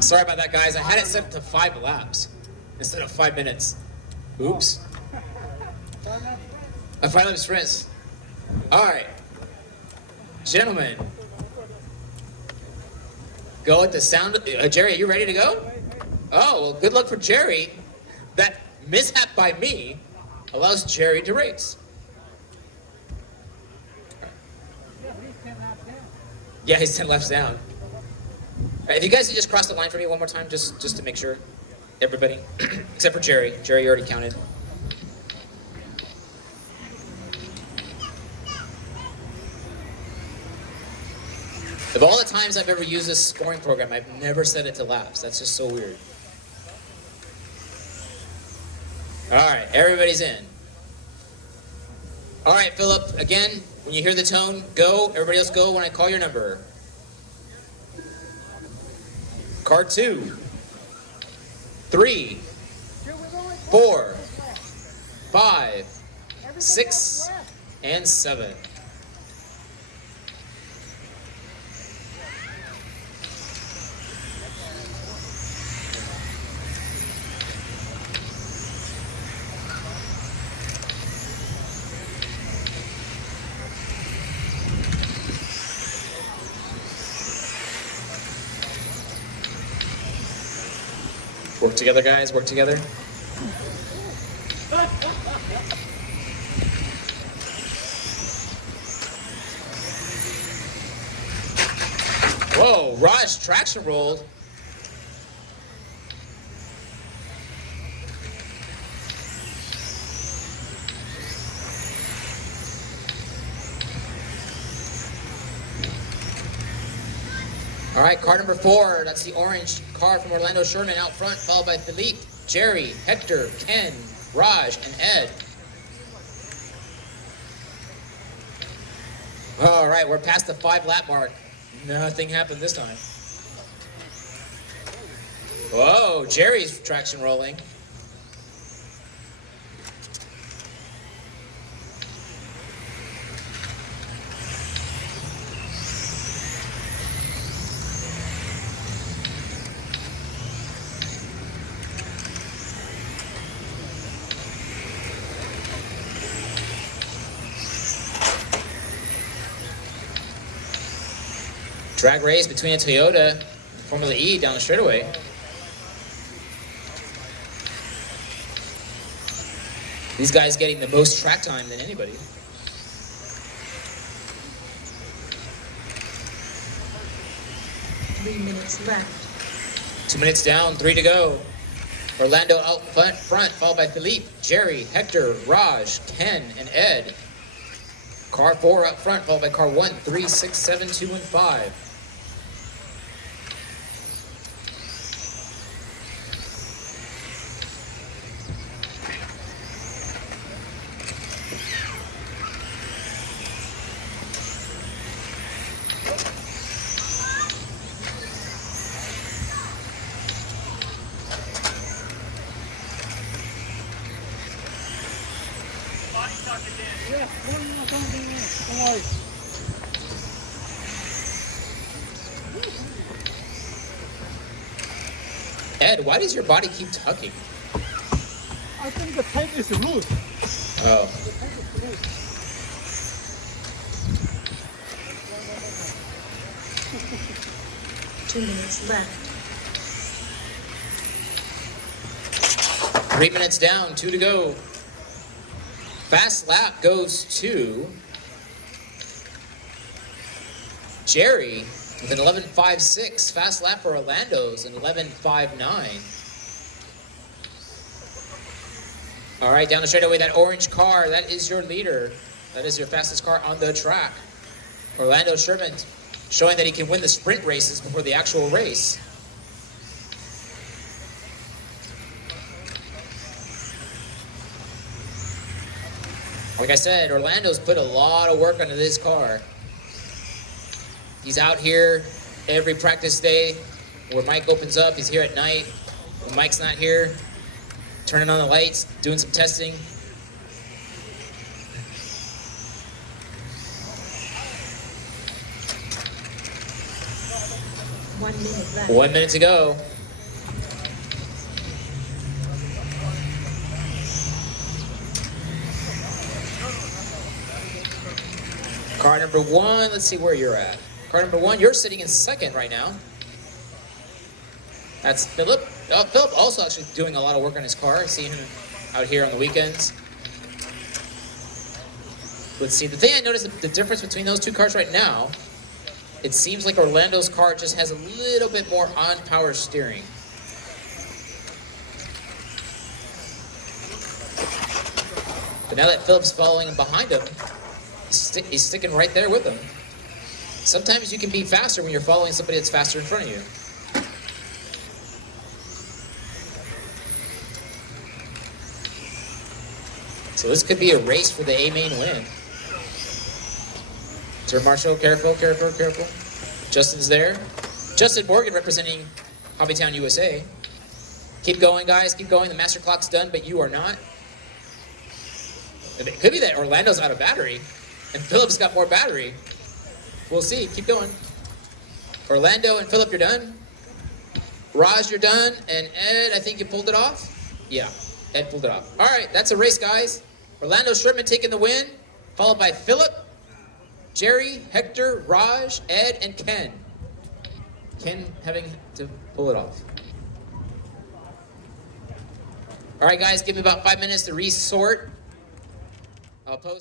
Sorry about that, guys. I had it set to 5 laps instead of 5 minutes. Oops. A 5 lap sprint. All right. Gentlemen. Go at the sound of... Jerry, are you ready to go? Oh, well, good luck for Jerry. That mishap by me allows Jerry to race. Yeah, he's 10 laps down. All right, if you guys could just cross the line for me one more time, just to make sure. Everybody. Except for Jerry. Jerry, you already counted. Of all the times I've ever used this scoring program, I've never set it to laps. That's just so weird. All right, everybody's in. All right, Philip, again, when you hear the tone, go. Everybody else go when I call your number. Car 2, 3, 4, 5, 6, and 7. Work together, guys. Work together. Whoa, Raj traction rolled. All right, car number 4, that's the orange car from Orlando Sherman out front, followed by Philippe, Jerry, Hector, Ken, Raj, and Ed. All right, we're past the 5 lap mark. Nothing happened this time. Whoa, Jerry's traction rolling. Drag race between a Toyota and Formula E down the straightaway. These guys getting the most track time than anybody. Three minutes left. 2 minutes down, 3 to go. Orlando out front, followed by Philippe, Jerry, Hector, Raj, Ken, and Ed. Car 4 up front, followed by car 1, 3, 6, 7, 2, and 5. Ed, why does your body keep tucking? I think the tape is loose. Oh. The tape is loose. 2 minutes left. 3 minutes down, 2 to go. Fast lap goes to Jerry with an 11.56. Fast lap for Orlando's an 11.59. All right, down the straightaway, that orange car, that is your leader. That is your fastest car on the track. Orlando Sherman showing that he can win the sprint races before the actual race. Like I said, Orlando's put a lot of work into this car. He's out here every practice day where Mike opens up. He's here at night when Mike's not here, turning on the lights, doing some testing. 1 minute left. 1 minute to go. Car number 1, let's see where you're at. Car number 1, you're sitting in second right now. That's Philip. Philip also actually doing a lot of work on his car. I've seen him out here on the weekends. Let's see, the thing I noticed, the difference between those two cars right now, it seems like Orlando's car just has a little bit more on-power steering. But now that Philip's following him behind him, he's sticking right there with him. Sometimes you can be faster when you're following somebody that's faster in front of you. So this could be a race for the A main win. Turn Marshall, careful, careful, careful. Justin's there. Justin Morgan representing Hobbytown, USA. Keep going, guys, keep going. The master clock's done, but you are not. It could be that Orlando's out of battery, and Philip's got more battery. We'll see. Keep going. Orlando and Philip, you're done. Raj, you're done. And Ed, I think you pulled it off. Yeah, Ed pulled it off. All right, that's a race, guys. Orlando Sherman taking the win, followed by Philip, Jerry, Hector, Raj, Ed, and Ken. Ken having to pull it off. All right, guys, give me about 5 minutes to resort. I'll post.